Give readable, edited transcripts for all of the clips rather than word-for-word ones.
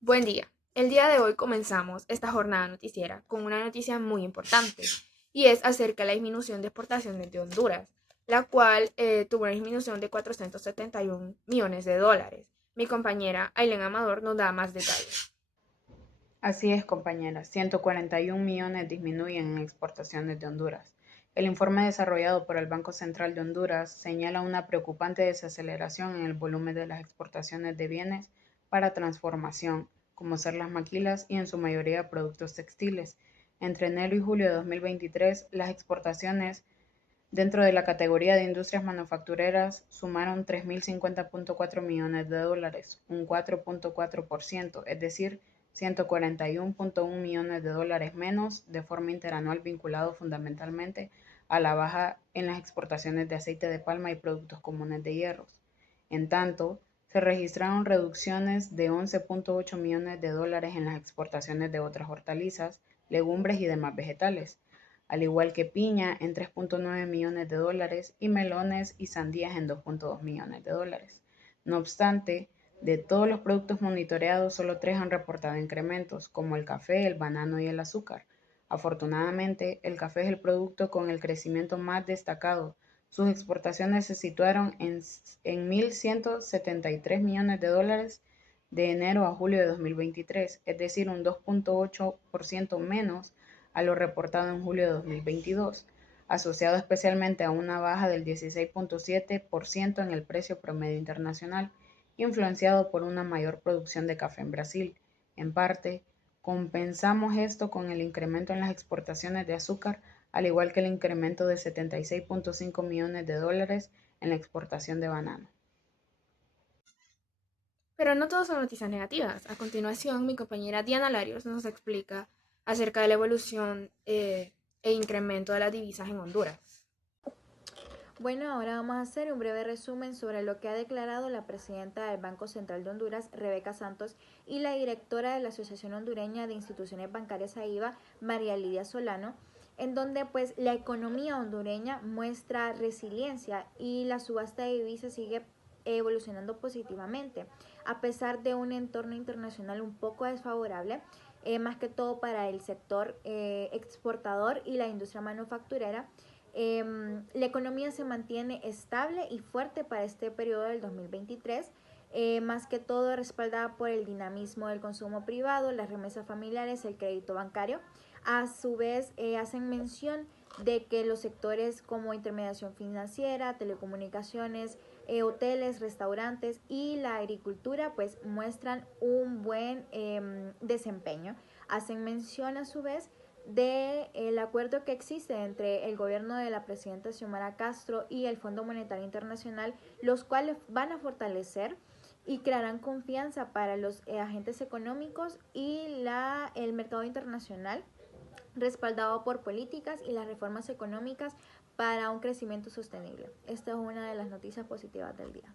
Buen día. El día de hoy comenzamos esta jornada noticiera con una noticia muy importante y es acerca de la disminución de exportaciones de Honduras, la cual tuvo una disminución de 471 millones de dólares. Mi compañera Aileen Amador nos da más detalles. Así es, compañera. 141 millones disminuyen en exportaciones de Honduras. El informe desarrollado por el Banco Central de Honduras señala una preocupante desaceleración en el volumen de las exportaciones de bienes para transformación, como ser las maquilas y en su mayoría productos textiles. Entre enero y julio de 2023, las exportaciones dentro de la categoría de industrias manufactureras sumaron 3.050.4 millones de dólares, un 4.4%, es decir, 141.1 millones de dólares menos de forma interanual vinculado fundamentalmente a la baja en las exportaciones de aceite de palma y productos comunes de hierros. En tanto, se registraron reducciones de 11.8 millones de dólares en las exportaciones de otras hortalizas, legumbres y demás vegetales, al igual que piña en 3.9 millones de dólares y melones y sandías en 2.2 millones de dólares. No obstante, de todos los productos monitoreados, solo tres han reportado incrementos, como el café, el banano y el azúcar. Afortunadamente, el café es el producto con el crecimiento más destacado. Sus exportaciones se situaron en 1.173 millones de dólares de enero a julio de 2023, es decir, un 2.8% menos a lo reportado en julio de 2022, asociado especialmente a una baja del 16.7% en el precio promedio internacional, influenciado por una mayor producción de café en Brasil. En parte, compensamos esto con el incremento en las exportaciones de azúcar, al igual que el incremento de 76.5 millones de dólares en la exportación de banano. Pero no todas son noticias negativas. A continuación, mi compañera Diana Larios nos explica acerca de la evolución e incremento de las divisas en Honduras. Bueno, ahora vamos a hacer un breve resumen sobre lo que ha declarado la presidenta del Banco Central de Honduras, Rebeca Santos, y la directora de la Asociación Hondureña de Instituciones Bancarias AIBA, María Lidia Solano, en donde pues la economía hondureña muestra resiliencia y la subasta de divisas sigue evolucionando positivamente, a pesar de un entorno internacional un poco desfavorable, más que todo para el sector exportador y la industria manufacturera. La economía se mantiene estable y fuerte para este periodo del 2023, más que todo respaldada por el dinamismo del consumo privado, las remesas familiares, el crédito bancario. A su vez, hacen mención de que los sectores como intermediación financiera, telecomunicaciones, hoteles, restaurantes y la agricultura pues muestran un buen desempeño. Hacen mención a su vez del acuerdo que existe entre el gobierno de la presidenta Xiomara Castro y el Fondo Monetario Internacional, los cuales van a fortalecer y crearán confianza para los agentes económicos y el mercado internacional, respaldado por políticas y las reformas económicas para un crecimiento sostenible. Esta es una de las noticias positivas del día.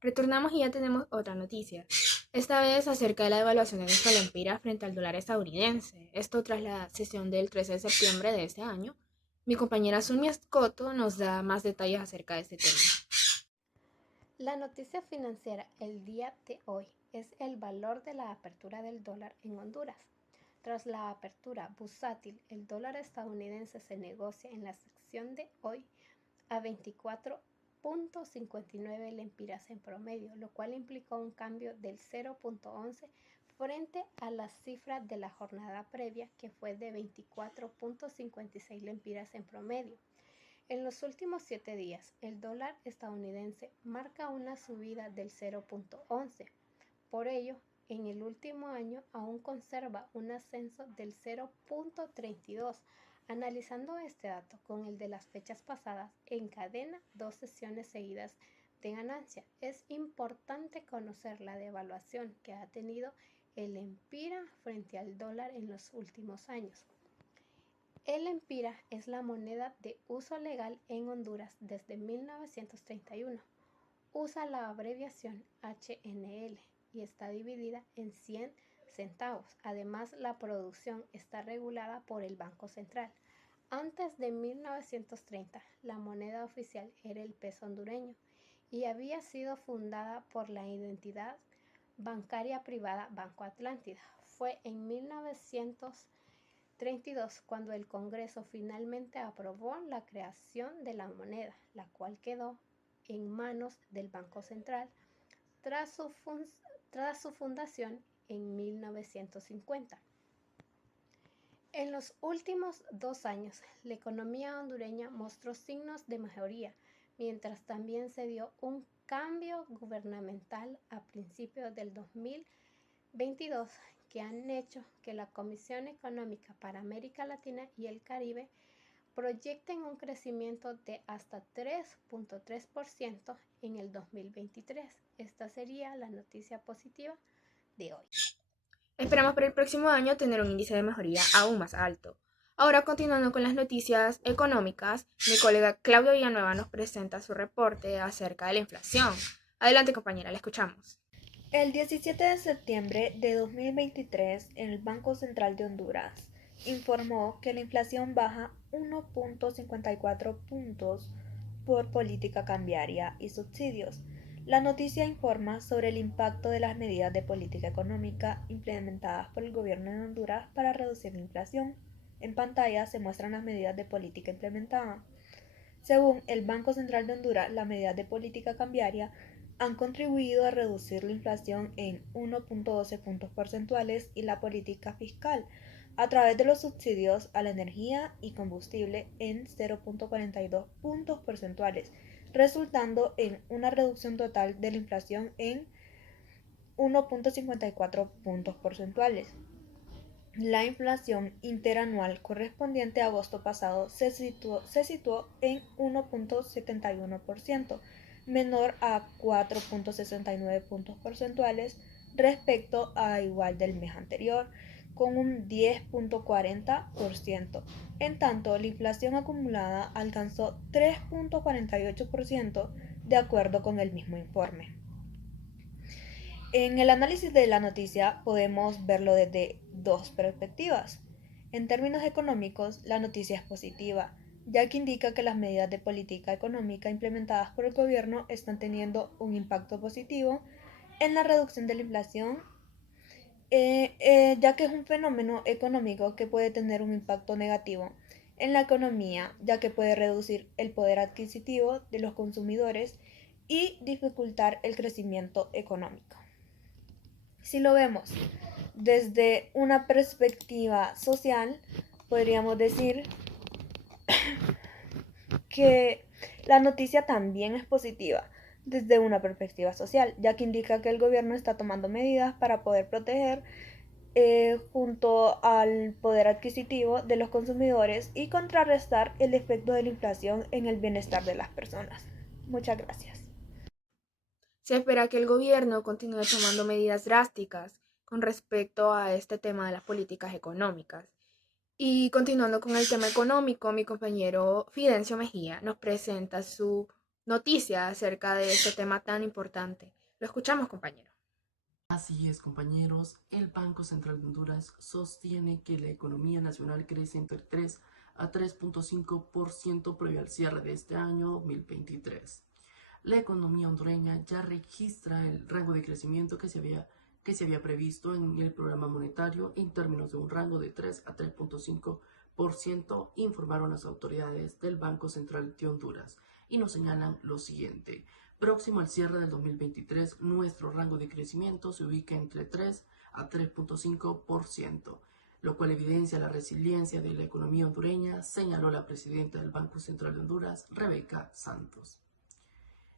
Retornamos y ya tenemos otra noticia. Esta vez acerca de la devaluación de nuestra lempira frente al dólar estadounidense. Esto tras la sesión del 13 de septiembre de este año. Mi compañera Sonia Scotto nos da más detalles acerca de este tema. La noticia financiera el día de hoy es el valor de la apertura del dólar en Honduras. Tras la apertura bursátil, el dólar estadounidense se negocia en la sección de hoy a 24.59 lempiras en promedio, lo cual implicó un cambio del 0.11 frente a la cifra de la jornada previa, que fue de 24.56 lempiras en promedio. En los últimos 7 días, el dólar estadounidense marca una subida del 0.11. Por ello, en el último año aún conserva un ascenso del 0.32. Analizando este dato con el de las fechas pasadas, encadena dos sesiones seguidas de ganancia. Es importante conocer la devaluación que ha tenido el empira frente al dólar en los últimos años. El empira es la moneda de uso legal en Honduras desde 1931. Usa la abreviación HNL y está dividida en 100 centavos. Además, la producción está regulada por el Banco Central. Antes de 1930, la moneda oficial era el peso hondureño y había sido fundada por la identidad bancaria privada Banco Atlántida. Fue en 1932 cuando el Congreso finalmente aprobó la creación de la moneda, la cual quedó en manos del Banco Central tras su fundación en 1950. En los últimos 2 años, la economía hondureña mostró signos de mejoría, mientras también se dio un cambio gubernamental a principios del 2022 que han hecho que la Comisión Económica para América Latina y el Caribe proyecten un crecimiento de hasta 3.3% en el 2023. Esta sería la noticia positiva de hoy. Esperamos para el próximo año tener un índice de mejoría aún más alto. Ahora, continuando con las noticias económicas, mi colega Claudia Villanueva nos presenta su reporte acerca de la inflación. Adelante, compañera, la escuchamos. El 17 de septiembre de 2023, el Banco Central de Honduras informó que la inflación baja 1.54 puntos por política cambiaria y subsidios. La noticia informa sobre el impacto de las medidas de política económica implementadas por el gobierno de Honduras para reducir la inflación. En pantalla se muestran las medidas de política implementadas. Según el Banco Central de Honduras, las medidas de política cambiaria han contribuido a reducir la inflación en 1.12 puntos porcentuales y la política fiscal a través de los subsidios a la energía y combustible en 0.42 puntos porcentuales, resultando en una reducción total de la inflación en 1.54 puntos porcentuales. La inflación interanual correspondiente a agosto pasado se situó en 1.71%, menor a 4.69 puntos porcentuales respecto a igual del mes anterior, con un 10.40%. En tanto, la inflación acumulada alcanzó 3.48% de acuerdo con el mismo informe. En el análisis de la noticia podemos verlo desde dos perspectivas. En términos económicos, la noticia es positiva, ya que indica que las medidas de política económica implementadas por el gobierno están teniendo un impacto positivo en la reducción de la inflación, ya que es un fenómeno económico que puede tener un impacto negativo en la economía, ya que puede reducir el poder adquisitivo de los consumidores y dificultar el crecimiento económico. Si lo vemos desde una perspectiva social, podríamos decir que la noticia también es positiva desde una perspectiva social, ya que indica que el gobierno está tomando medidas para poder proteger junto al poder adquisitivo de los consumidores y contrarrestar el efecto de la inflación en el bienestar de las personas. Muchas gracias. Se espera que el gobierno continúe tomando medidas drásticas con respecto a este tema de las políticas económicas. Y continuando con el tema económico, mi compañero Fidencio Mejía nos presenta su noticia acerca de este tema tan importante. Lo escuchamos, compañero. Así es, compañeros, el Banco Central de Honduras sostiene que la economía nacional crece entre 3 a 3.5% previo al cierre de este año 2023. La economía hondureña ya registra el rango de crecimiento que se había previsto en el programa monetario en términos de un rango de 3 a 3.5%, informaron las autoridades del Banco Central de Honduras y nos señalan lo siguiente. Próximo al cierre del 2023, nuestro rango de crecimiento se ubica entre 3 a 3.5%, lo cual evidencia la resiliencia de la economía hondureña, señaló la presidenta del Banco Central de Honduras, Rebeca Santos.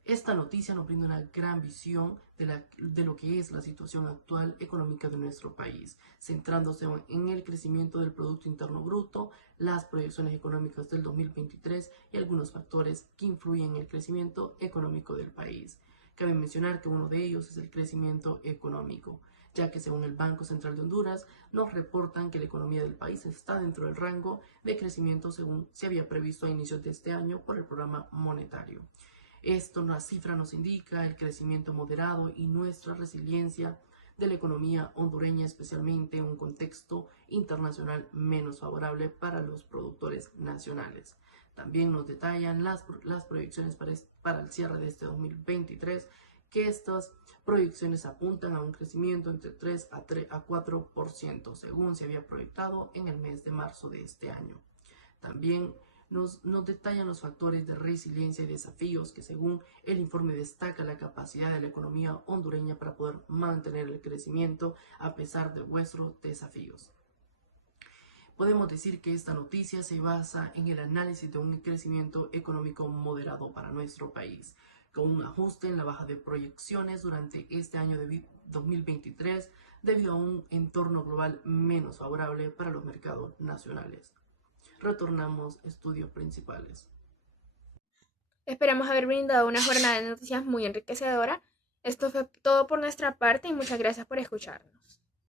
Esta noticia nos brinda una gran visión de lo que es la situación actual económica de nuestro país, centrándose en el crecimiento del Producto Interno Bruto, las proyecciones económicas del 2023 y algunos factores que influyen en el crecimiento económico del país. Cabe mencionar que uno de ellos es el crecimiento económico, ya que según el Banco Central de Honduras nos reportan que la economía del país está dentro del rango de crecimiento según se había previsto a inicios de este año por el programa monetario. La cifra nos indica el crecimiento moderado y nuestra resiliencia de la economía hondureña, especialmente en un contexto internacional menos favorable para los productores nacionales. También nos detallan las proyecciones para el cierre de este 2023, que estas proyecciones apuntan a un crecimiento entre 3 a 4%, según se había proyectado en el mes de marzo de este año. También nos detallan los factores de resiliencia y desafíos que, según el informe, destaca la capacidad de la economía hondureña para poder mantener el crecimiento a pesar de vuestros desafíos. Podemos decir que esta noticia se basa en el análisis de un crecimiento económico moderado para nuestro país, con un ajuste en la baja de proyecciones durante este año de 2023 debido a un entorno global menos favorable para los mercados nacionales. Retornamos a estudios principales. Esperamos haber brindado una jornada de noticias muy enriquecedora. Esto fue todo por nuestra parte y muchas gracias por escucharnos.